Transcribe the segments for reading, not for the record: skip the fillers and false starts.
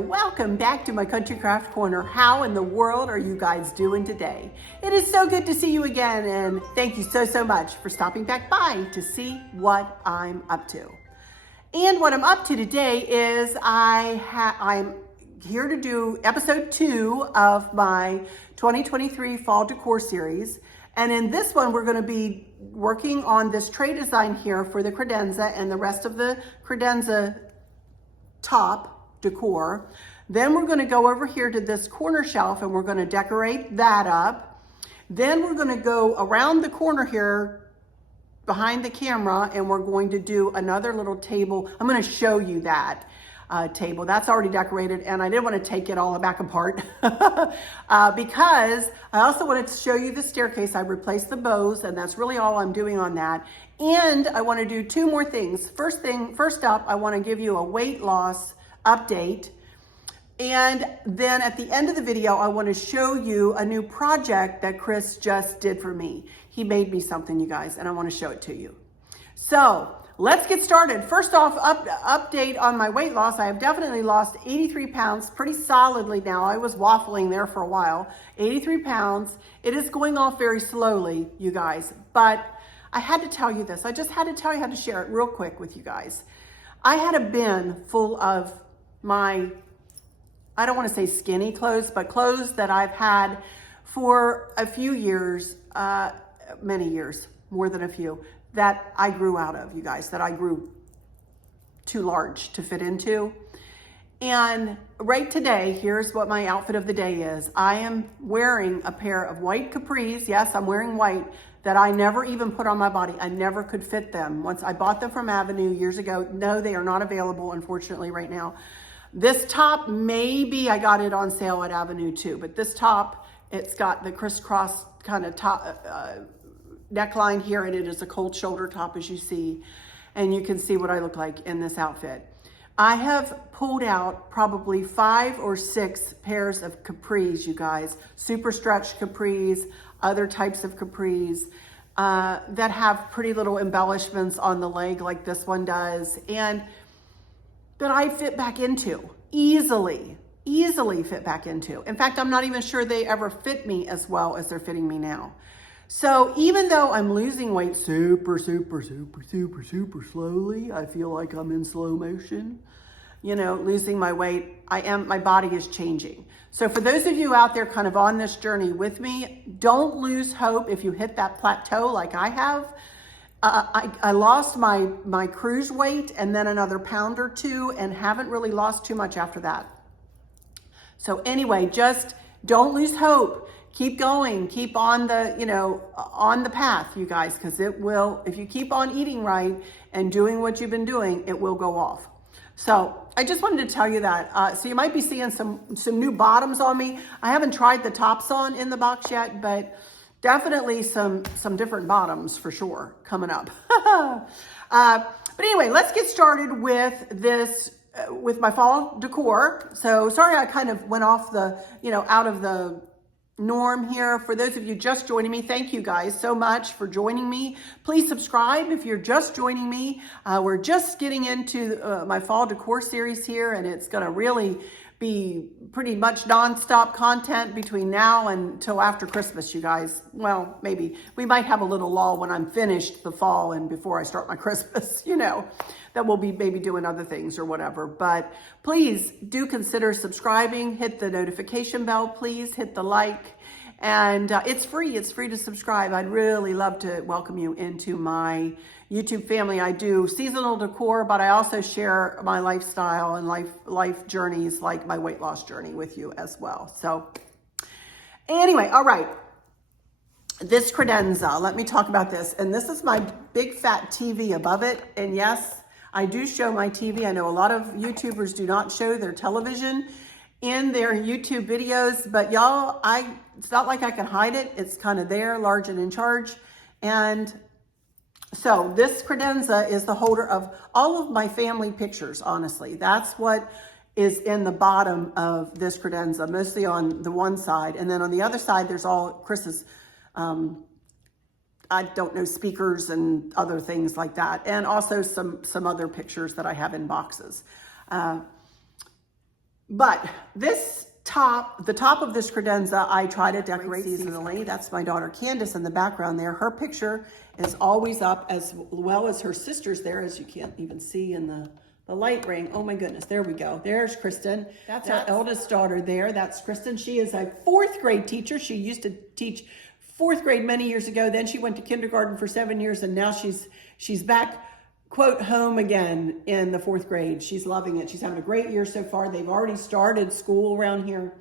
Welcome back to my Country Craft Corner. How in the world are you guys doing today? It is so good to see you again, and thank you so much for stopping back by to see what I'm up to. And what I'm up to today is I'm here to do episode 2 of my 2023 Fall Decor series. And in this one, we're going to be working on this tray design here for the credenza and the rest of the credenza top decor. Then we're going to go over here to this corner shelf and we're going to decorate that up. Then we're going to go around the corner here behind the camera and we're going to do another little table. I'm going to show you that table. That's already decorated and I didn't want to take it all back apart because I also wanted to show you the staircase. I replaced the bows and that's really all I'm doing on that. And I want to do 2 more things. First up, I want to give you a weight loss update. And then at the end of the video, I want to show you a new project that Chris just did for me. He made me something, you guys, and I want to show it to you. So let's get started. First off, update on my weight loss. I have definitely lost 83 pounds pretty solidly now. I was waffling there for a while. 83 pounds. It is going off very slowly, you guys, but I had to tell you this. I just had to tell you how to share it real quick with you guys. I had a bin full of my, I don't want to say skinny clothes, but clothes that I've had for a few years, many years, more than a few, that I grew out of, you guys, that I grew too large to fit into. And right today, here's what my outfit of the day is. I am wearing a pair of white capris. Yes, I'm wearing white that I never even put on my body. I never could fit them. Once I bought them from Avenue years ago. No, they are not available, unfortunately, right now. This top, maybe I got it on sale at Avenue too, but this top, it's got the crisscross kind of top neckline here, and it is a cold shoulder top, as you see, and you can see what I look like in this outfit. I have pulled out probably 5 or 6 pairs of capris, you guys, super stretch capris, other types of capris that have pretty little embellishments on the leg like this one does, and that I fit back into, easily fit back into. In fact, I'm not even sure they ever fit me as well as they're fitting me now. So even though I'm losing weight super slowly, I feel like I'm in slow motion, you know, losing my weight, my body is changing. So for those of you out there kind of on this journey with me, don't lose hope if you hit that plateau like I have. I lost my cruise weight and then another pound or 2 and haven't really lost too much after that. So anyway, just don't lose hope. Keep going, keep on the, on the path, you guys, because it will, if you keep on eating right and doing what you've been doing, it will go off. So I just wanted to tell you that. So you might be seeing some new bottoms on me. I haven't tried the tops on in the box yet, but definitely some different bottoms for sure coming up. But anyway, let's get started with this, with my fall decor. So sorry I kind of went off the, out of the norm here. For those of you just joining me, thank you guys so much for joining me. Please subscribe if you're just joining me. We're just getting into my fall decor series here, and it's going to really be pretty much non-stop content between now and till after Christmas, you guys. Well, maybe we might have a little lull when I'm finished the fall and before I start my Christmas, that we'll be maybe doing other things or whatever. But please do consider subscribing, hit the notification bell, please hit the like, and it's free to subscribe. I'd really love to welcome you into my YouTube family. I do seasonal decor, but I also share my lifestyle and life journeys, like my weight loss journey, with you as well. So anyway, all right. This credenza, let me talk about this. And this is my big fat TV above it. And yes, I do show my TV. I know a lot of YouTubers do not show their television in their YouTube videos, but y'all, it's not like I can hide it. It's kind of there, large and in charge. And So this credenza is the holder of all of my family pictures, honestly. That's what is in the bottom of this credenza, mostly on the one side. And then on the other side, there's all Chris's, I don't know, speakers and other things like that. And also some other pictures that I have in boxes. But this the top of this credenza, I try to decorate seasonally. That's my daughter Candace in the background there. Her picture is always up, as well as her sister's there, as you can't even see in the light ring. Oh my goodness, there we go. There's Kristen. That's our eldest daughter there. That's Kristen. She is a 4th grade teacher. She used to teach 4th grade many years ago. Then she went to kindergarten for 7 years, and now she's back, quote, home again in the 4th grade. She's loving it. She's having a great year so far. They've already started school around here.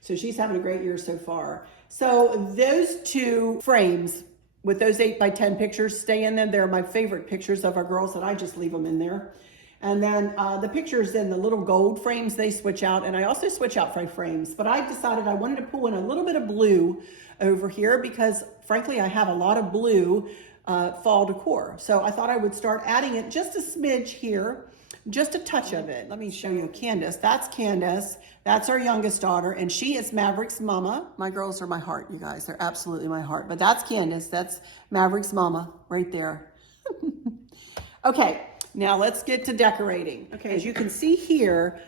So she's having a great year so far. So those 2 frames with those 8x10 pictures stay in them. They're my favorite pictures of our girls, and I just leave them in there. And then the pictures in the little gold frames, they switch out. And I also switch out my frames. But I decided I wanted to pull in a little bit of blue over here because, frankly, I have a lot of blue fall decor. So I thought I would start adding it just a smidge here, just a touch of it. Let me show you Candace. That's Candace. That's our youngest daughter, and she is Maverick's mama. My girls are my heart, you guys. They're absolutely my heart. But that's Candace. That's Maverick's mama right there. Okay, now let's get to decorating. Okay, as you can see here,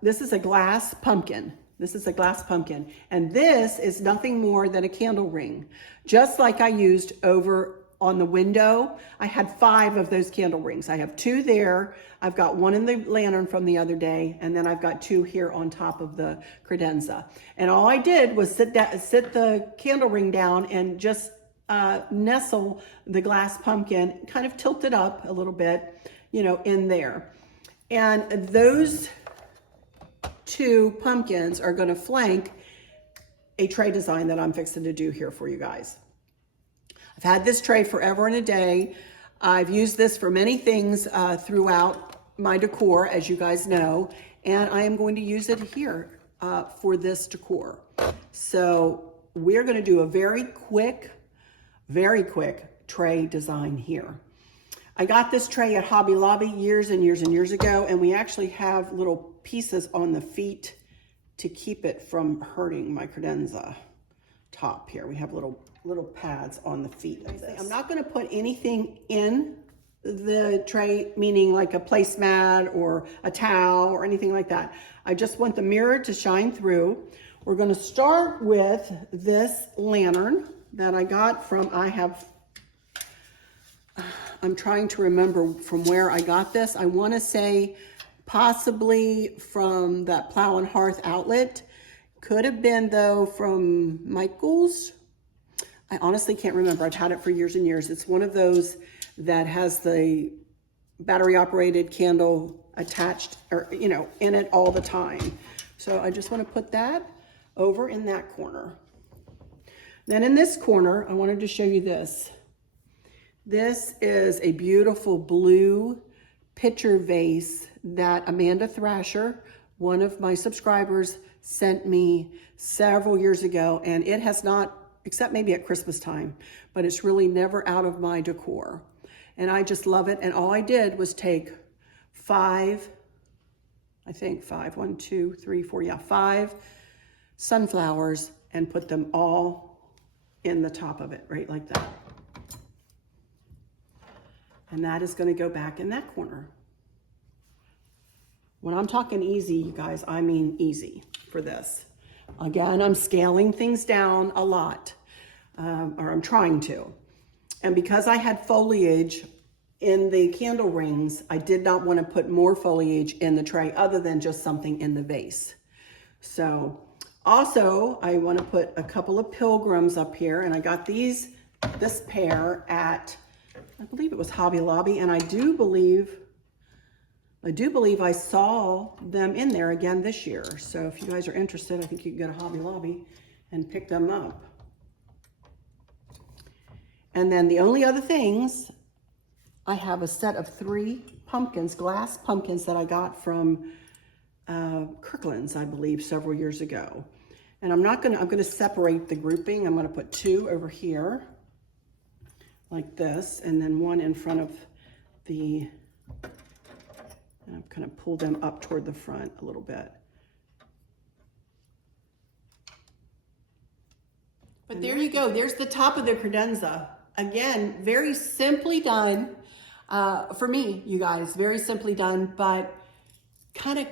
this is a glass pumpkin. This is a glass pumpkin, and this is nothing more than a candle ring, just like I used over on the window. I had 5 of those candle rings. I have 2 there. I've got 1 in the lantern from the other day, and then I've got 2 here on top of the credenza. And all I did was sit the candle ring down and just nestle the glass pumpkin, kind of tilt it up a little bit, in there. And those 2 pumpkins are going to flank a tray design that I'm fixing to do here for you guys. I've had this tray forever and a day. I've used this for many things throughout my decor, as you guys know, and I am going to use it here for this decor. So we're going to do a very quick tray design here. I got this tray at Hobby Lobby years and years and years ago, and we actually have little pieces on the feet to keep it from hurting my credenza top here. We have little pads on the feet of this. I'm not going to put anything in the tray, meaning like a placemat or a towel or anything like that. I just want the mirror to shine through. We're going to start with this lantern that I got from, I'm trying to remember from where I got this. I want to say possibly from that Plow and Hearth outlet. Could have been, though, from Michael's. I honestly can't remember. I've had it for years and years. It's one of those that has the battery operated candle attached, or in it all the time. So I just want to put that over in that corner. Then in this corner, I wanted to show you this. This is a beautiful blue pitcher vase that Amanda Thrasher, one of my subscribers, sent me several years ago, and it has not, except maybe at Christmas time, but it's really never out of my decor. And I just love it. And all I did was take 5 sunflowers and put them all in the top of it, right like that. And that is going to go back in that corner. When I'm talking easy, you guys, I mean easy for this. Again, I'm scaling things down a lot, or I'm trying to. And because I had foliage in the candle rings, I did not want to put more foliage in the tray other than just something in the vase. So also, I want to put a couple of pilgrims up here, and I got this pair at, I believe it was Hobby Lobby, and I do believe I saw them in there again this year. So if you guys are interested, I think you can go to Hobby Lobby and pick them up. And then the only other things, I have a set of 3 pumpkins, glass pumpkins that I got from Kirkland's, I believe, several years ago. And I'm going to separate the grouping. I'm going to put 2 over here. like this, and then one in front of the, and I've kind of pulled them up toward the front a little bit. But there you go. There's the top of the credenza. Again, very simply done. For me, you guys, very simply done, but kind of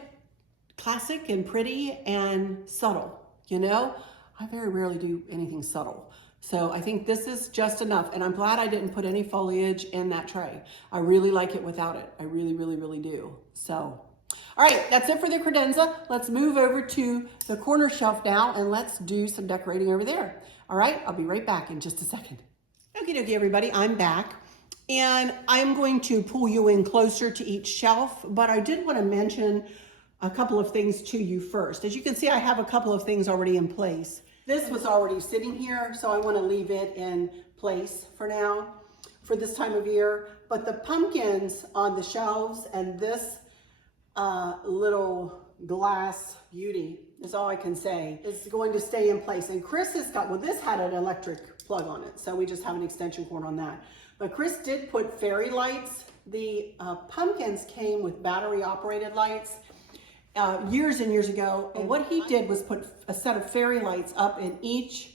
classic and pretty and subtle, you know? I very rarely do anything subtle. So I think this is just enough. And I'm glad I didn't put any foliage in that tray. I really like it without it. I really, really, really do. So, all right, that's it for the credenza. Let's move over to the corner shelf now and let's do some decorating over there. All right, I'll be right back in just a second. Okie dokie, everybody, I'm back. And I'm going to pull you in closer to each shelf, but I did want to mention a couple of things to you first. As you can see, I have a couple of things already in place. This was already sitting here, so I want to leave it in place for now, for this time of year. But the pumpkins on the shelves and this little glass beauty is all I can say. It's going to stay in place. And Chris has got, well, this had an electric plug on it, so we just have an extension cord on that. But Chris did put fairy lights. The pumpkins came with battery operated lights years and years ago. And what he did was put a set of fairy lights up in each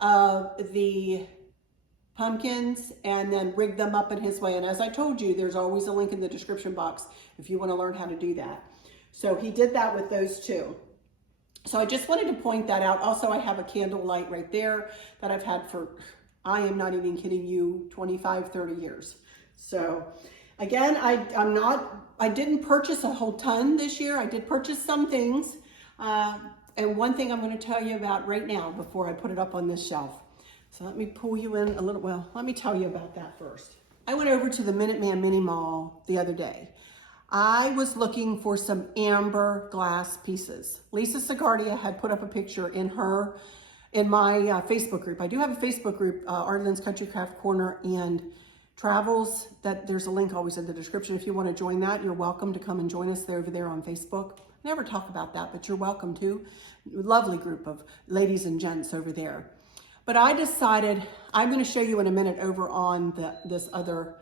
of the pumpkins and then rig them up in his way. And as I told you, there's always a link in the description box if you want to learn how to do that. So he did that with those two. So I just wanted to point that out. Also, I have a candle light right there that I've had for, I am not even kidding you, 25, 30 years. So again, I didn't purchase a whole ton this year. I did purchase some things. And one thing I'm going to tell you about right now before I put it up on this shelf. So let me pull you in a little, well, let me tell you about that first. I went over to the Minuteman Mini Mall the other day. I was looking for some amber glass pieces. Lisa Segardia had put up a picture in my Facebook group. I do have a Facebook group, Arlynn's Country Craft Corner and Travels, that there's a link always in the description. If you want to join that, you're welcome to come and join us over there on Facebook. Never talk about that, but you're welcome to. Lovely group of ladies and gents over there. But I decided, I'm going to show you in a minute over on this other,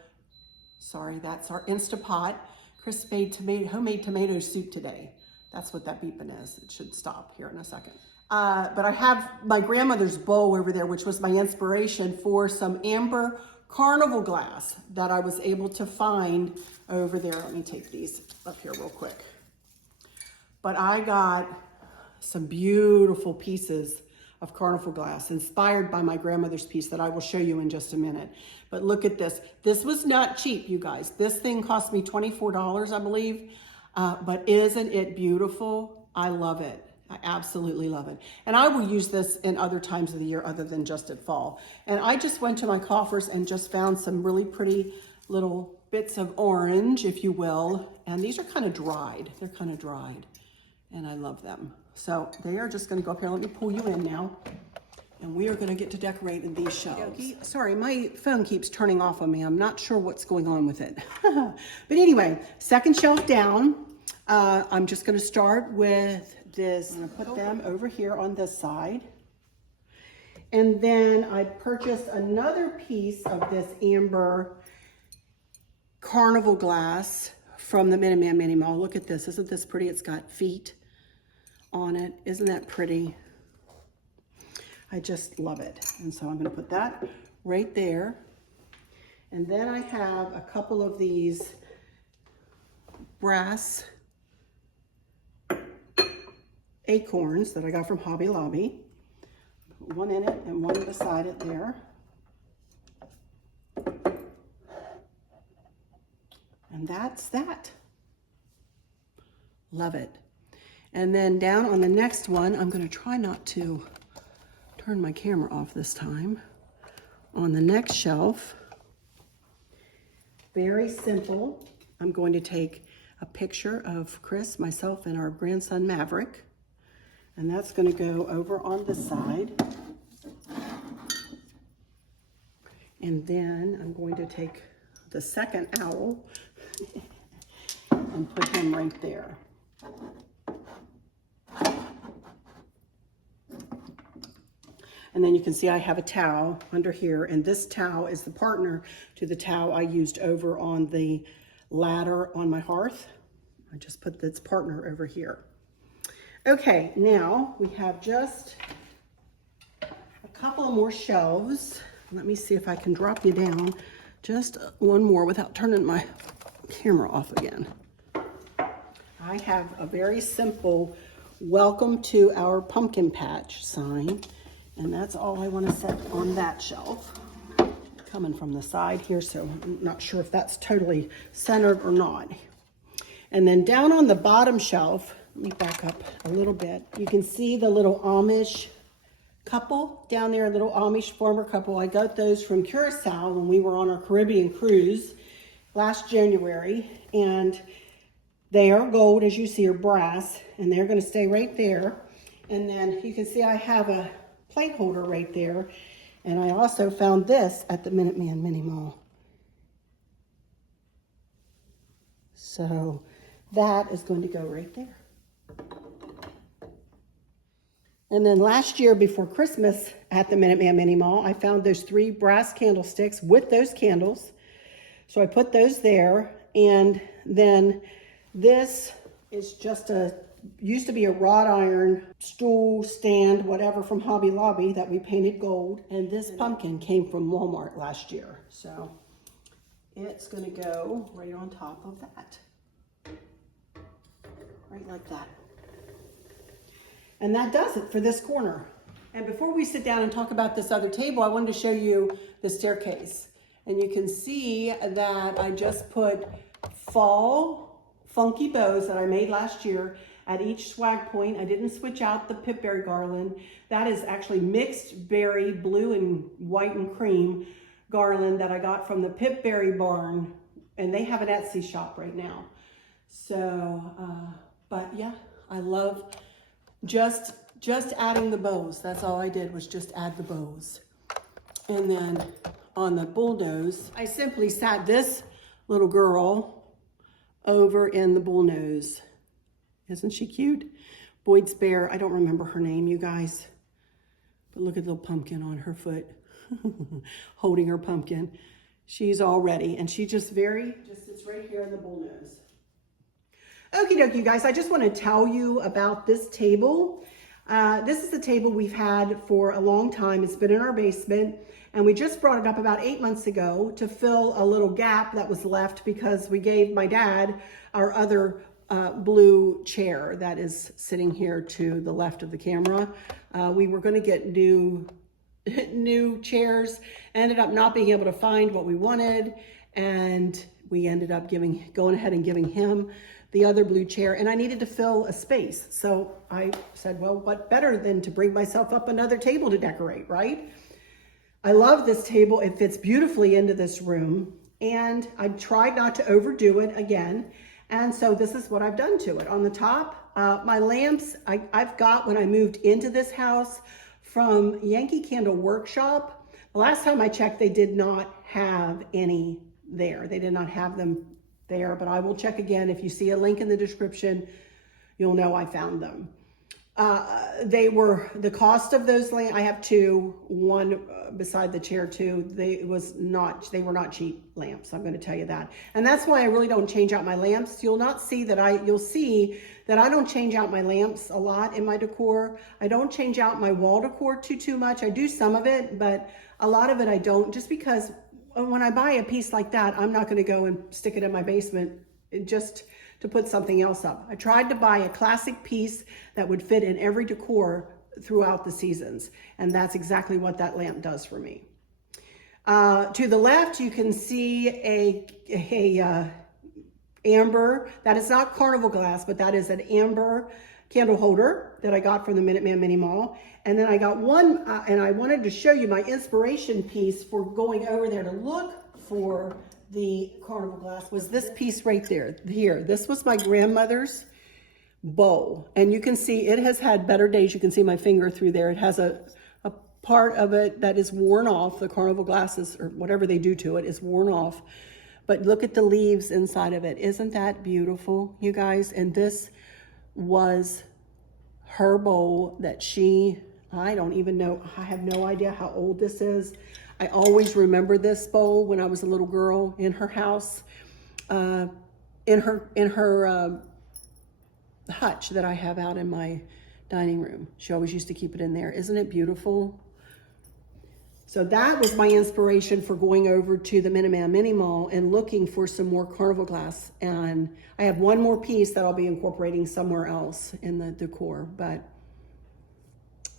sorry, that's our Instapot. Chris made homemade tomato soup today. That's what that beeping is. It should stop here in a second. But I have my grandmother's bowl over there, which was my inspiration for some amber carnival glass that I was able to find over there. Let me take these up here real quick. But I got some beautiful pieces of carnival glass inspired by my grandmother's piece that I will show you in just a minute. But look at this. This was not cheap, you guys. This thing cost me $24, I believe. But isn't it beautiful? I love it. I absolutely love it. And I will use this in other times of the year other than just at fall. And I just went to my coffers and just found some really pretty little bits of orange, if you will. And these are kind of dried. They're kind of dried. And I love them. So they are just going to go up here. Let me pull you in now. And we are going to get to decorating these shelves. Sorry, my phone keeps turning off on me. I'm not sure what's going on with it. But anyway, second shelf down. I'm just going to start with this. I'm going to put them over here on this side. And then I purchased another piece of this amber carnival glass from the Minuteman Mini Mall. Look at this. Isn't this pretty? It's got feet on it. Isn't that pretty? I just love it. And so I'm going to put that right there. And then I have a couple of these brass acorns that I got from Hobby Lobby. Put one in it and one beside it there. And that's that. Love it. And then down on the next one, I'm going to try not to turn my camera off this time. On the next shelf, very simple. I'm going to take a picture of Chris, myself, and our grandson Maverick. And that's going to go over on this side. And then I'm going to take the second owl and put him right there. And then you can see I have a towel under here, and this towel is the partner to the towel I used over on the ladder on my hearth. I just put its partner over here. Okay, now we have just a couple of more shelves. Let me see if I can drop you down just one more without turning my camera off again. I have a very simple welcome to our pumpkin patch sign, and that's all I want to set on that shelf. Coming from the side here, so I'm not sure if that's totally centered or not. And then down on the bottom shelf, let me back up a little bit. You can see the little Amish couple down there, a little Amish farmer couple. I got those from Curacao when we were on our Caribbean cruise last January, and they are gold, as you see, or brass, and they're going to stay right there. And then you can see I have a plate holder right there, and I also found this at the Minuteman Mini Mall. So that is going to go right there. And then last year before Christmas at the Minuteman Mini Mall, I found those 3 brass candlesticks with those candles. So I put those there, and then this is just used to be a wrought iron stool, stand, whatever, from Hobby Lobby that we painted gold. And this pumpkin came from Walmart last year. So it's going to go right on top of that. Right like that. And that does it for this corner. And before we sit down and talk about this other table, I wanted to show you the staircase. And you can see that I just put fall funky bows that I made last year at each swag point. I didn't switch out the Pip Berry garland. That is actually mixed berry, blue and white and cream garland that I got from the Pip Berry Barn. And they have an Etsy shop right now. So, but yeah, I love just adding the bows. That's all I did, was just add the bows. And then on the bullnose, I simply sat this little girl over in the bullnose. Isn't she cute? Boyd's Bear. I don't remember her name, you guys. But look at the little pumpkin on her foot. Holding her pumpkin. She's all ready. And she just sits right here in the bullnose. Okie dokie, you guys. I just want to tell you about this table. This is the table we've had for a long time. It's been in our basement. And we just brought it up about 8 months ago to fill a little gap that was left because we gave my dad our other blue chair that is sitting here to the left of the camera. We were going to get new chairs, ended up not being able to find what we wanted, and we ended up going ahead and giving him the other blue chair, and I needed to fill a space. So I said, well, what better than to bring myself up another table to decorate, right? I love this table. It fits beautifully into this room, and I tried not to overdo it again. And so this is what I've done to it. On the top, my lamps, I've got when I moved into this house from Yankee Candle Workshop. The last time I checked, they did not have any there. They did not have them there, but I will check again. If you see a link in the description, you'll know I found them. They were the cost of those lamps. I have 2, one beside the chair too. They were not cheap lamps. I'm going to tell you that. And that's why I really don't change out my lamps. You'll see that I don't change out my lamps a lot in my decor. I don't change out my wall decor too much. I do some of it, but a lot of it I don't, just because when I buy a piece like that, I'm not going to go and stick it in my basement just to put something else up. I tried to buy a classic piece that would fit in every decor throughout the seasons, and that's exactly what that lamp does for me. To the left, you can see a amber. That is not carnival glass, but that is an amber candle holder that I got from the Minuteman Mini Mall. And then I got one, and I wanted to show you my inspiration piece for going over there to look for the carnival glass, was this piece right there. Here, this was my grandmother's bowl, and you can see it has had better days. You can see my finger through there. It has a part of it that is worn off. The carnival glasses, or whatever they do to it, is worn off. But look at the leaves inside of it. Isn't that beautiful, you guys? And this was her bowl that she I don't even know, I have no idea how old this is. I always remember this bowl when I was a little girl in her house, in her hutch that I have out in my dining room. She always used to keep it in there. Isn't it beautiful? So that was my inspiration for going over to the Minuteman Mini Mall and looking for some more carnival glass. And I have one more piece that I'll be incorporating somewhere else in the decor, but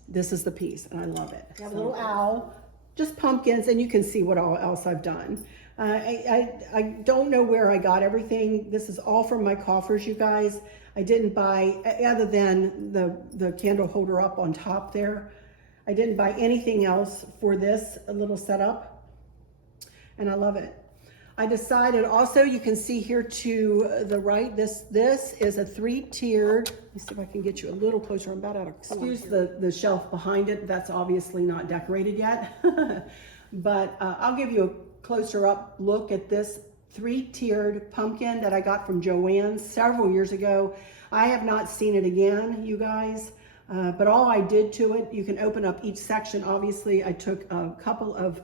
this is the piece and I love it. I have a little owl, just pumpkins, and you can see what all else I've done. I don't know where I got everything. This is all from my coffers, you guys. I didn't buy, other than the candle holder up on top there, I didn't buy anything else for this little setup, and I love it. I decided also, you can see here to the right, this is a 3-tiered, let me see if I can get you a little closer. I'm about out of, excuse the shelf behind it. That's obviously not decorated yet, but I'll give you a closer up look at this 3-tiered pumpkin that I got from Joann's several years ago. I have not seen it again, you guys. But all I did to it, you can open up each section. Obviously, I took a couple of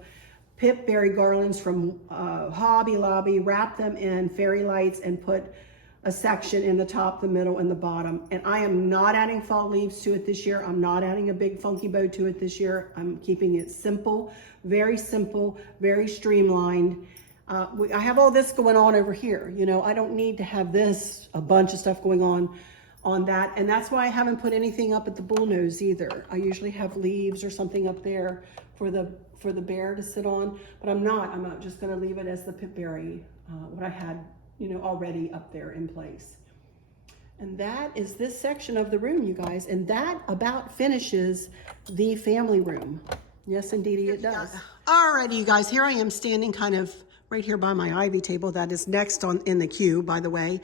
Pip Berry garlands from Hobby Lobby, wrapped them in fairy lights, and put a section in the top, the middle, and the bottom. And I am not adding fall leaves to it this year. I'm not adding a big funky bow to it this year. I'm keeping it simple, very streamlined. I have all this going on over here. You know, I don't need to have this, a bunch of stuff going on that, and that's why I haven't put anything up at the bullnose either. I usually have leaves or something up there for the bear to sit on, but I'm not just going to leave it as the Pip Berry, what I had, you know, already up there in place. And that is this section of the room, you guys, and that about finishes the family room. Yes, indeedy it does. Alrighty, you guys, here I am standing kind of right here by my ivy table that is next in the queue, by the way.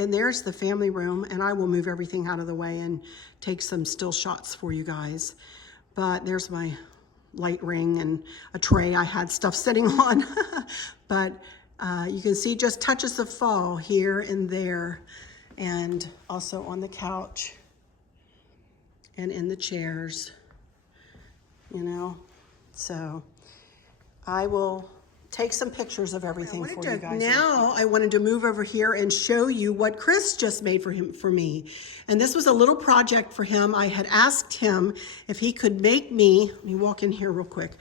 And there's the family room, and I will move everything out of the way and take some still shots for you guys. But there's my light ring and a tray I had stuff sitting on. But you can see just touches of fall here and there, and also on the couch and in the chairs, you know. So I will take some pictures of everything for you guys. Now I wanted to move over here and show you what Chris just made for me. And this was a little project for him. I had asked him if he could make me, let me walk in here real quick,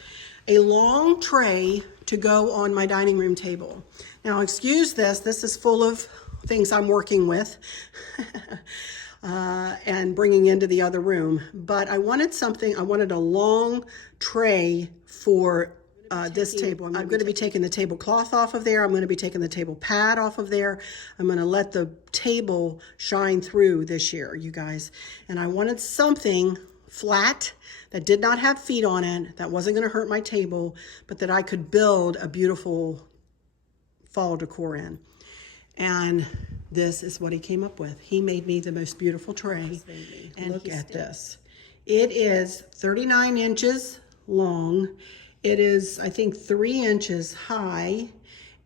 a long tray to go on my dining room table. Now excuse this is full of things I'm working with and bringing into the other room. But I wanted a long tray for this table. I'm going to be taking the tablecloth off of there. I'm going to be taking the table pad off of there. I'm going to let the table shine through this year, you guys. And I wanted something flat that did not have feet on it, that wasn't going to hurt my table, but that I could build a beautiful fall decor in. And this is what he came up with. He made me the most beautiful tray. And look at this. It is 39 inches long. It is, I think, 3 inches high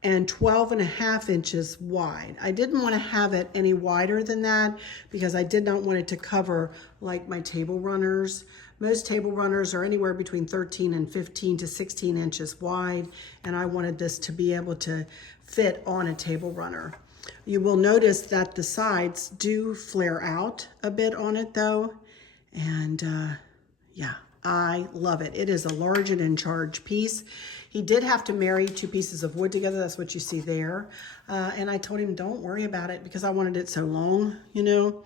and 12.5 inches wide. I didn't want to have it any wider than that because I did not want it to cover like my table runners. Most table runners are anywhere between 13 and 15 to 16 inches wide, and I wanted this to be able to fit on a table runner. You will notice that the sides do flare out a bit on it though, and yeah. I love it. It is a large and in charge piece. He did have to marry 2 pieces of wood together. That's what you see there. And I told him, don't worry about it because I wanted it so long, you know.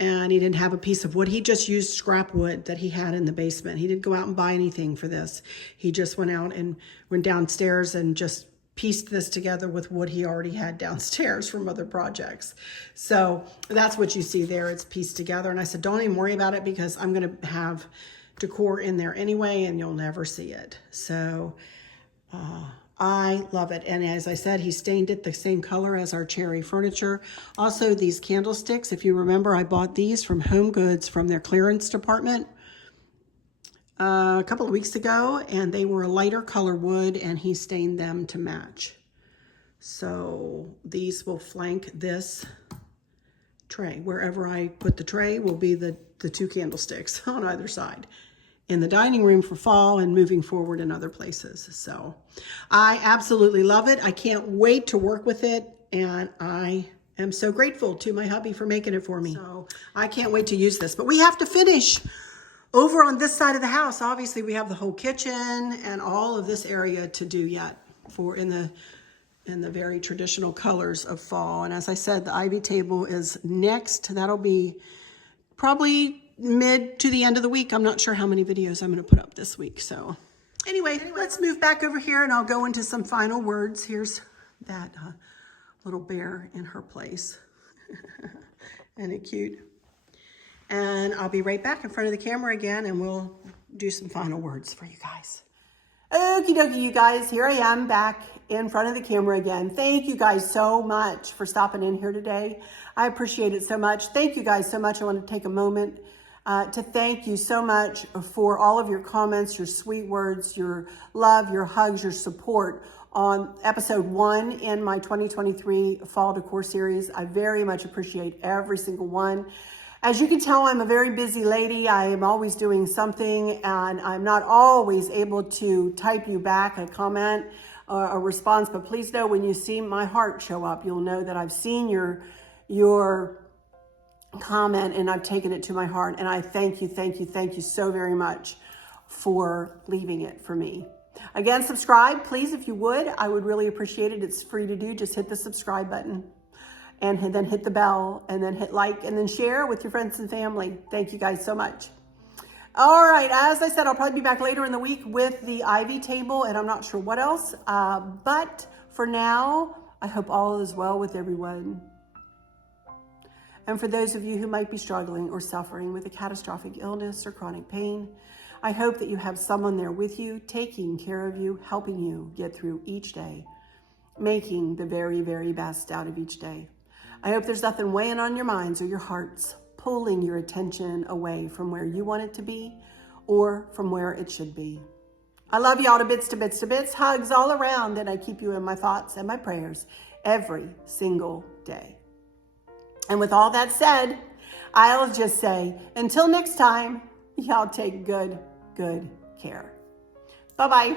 And he didn't have a piece of wood. He just used scrap wood that he had in the basement. He didn't go out and buy anything for this. He just went downstairs and just pieced this together with wood he already had downstairs from other projects. So that's what you see there. It's pieced together. And I said, don't even worry about it because I'm going to have decor in there anyway and you'll never see it. So I love it. And as I said, he stained it the same color as our cherry furniture. Also these candlesticks, if you remember, I bought these from Home Goods from their clearance department a couple of weeks ago, and they were a lighter color wood and he stained them to match. So these will flank this tray. Wherever I put the tray will be the the 2 candlesticks on either side in the dining room for fall and moving forward in other places. So I absolutely love it. I can't wait to work with it. And I am so grateful to my hubby for making it for me. So I can't wait to use this, but we have to finish over on this side of the house. Obviously we have the whole kitchen and all of this area to do yet for in the very traditional colors of fall. And as I said, the ivy table is next. That'll be probably mid to the end of the week. I'm not sure how many videos I'm going to put up this week. So anyway, let's move back over here and I'll go into some final words. Here's that little bear in her place. Isn't it cute? And I'll be right back in front of the camera again and we'll do some final words for you guys. Okie dokie, you guys, here I am back in front of the camera again. Thank you guys so much for stopping in here today. I appreciate it so much. Thank you guys so much. I want to take a moment to thank you so much for all of your comments, your sweet words, your love, your hugs, your support on episode 1 in my 2023 fall decor series. I very much appreciate every single one. As you can tell, I'm a very busy lady. I am always doing something and I'm not always able to type you back a comment or a response, but please know when you see my heart show up, you'll know that I've seen your comment and I've taken it to my heart. And I thank you so very much for leaving it for me. Again, subscribe, please, if you would. I would really appreciate it. It's free to do. Just hit the subscribe button. And then hit the bell, and then hit like, and then share with your friends and family. Thank you guys so much. All right, as I said, I'll probably be back later in the week with the ivy table, and I'm not sure what else. But for now, I hope all is well with everyone. And for those of you who might be struggling or suffering with a catastrophic illness or chronic pain, I hope that you have someone there with you, taking care of you, helping you get through each day, making the very, very best out of each day. I hope there's nothing weighing on your minds or your hearts, pulling your attention away from where you want it to be or from where it should be. I love you all to bits, to bits, to bits. Hugs all around, and I keep you in my thoughts and my prayers every single day. And with all that said, I'll just say, until next time, y'all take good care. Bye-bye.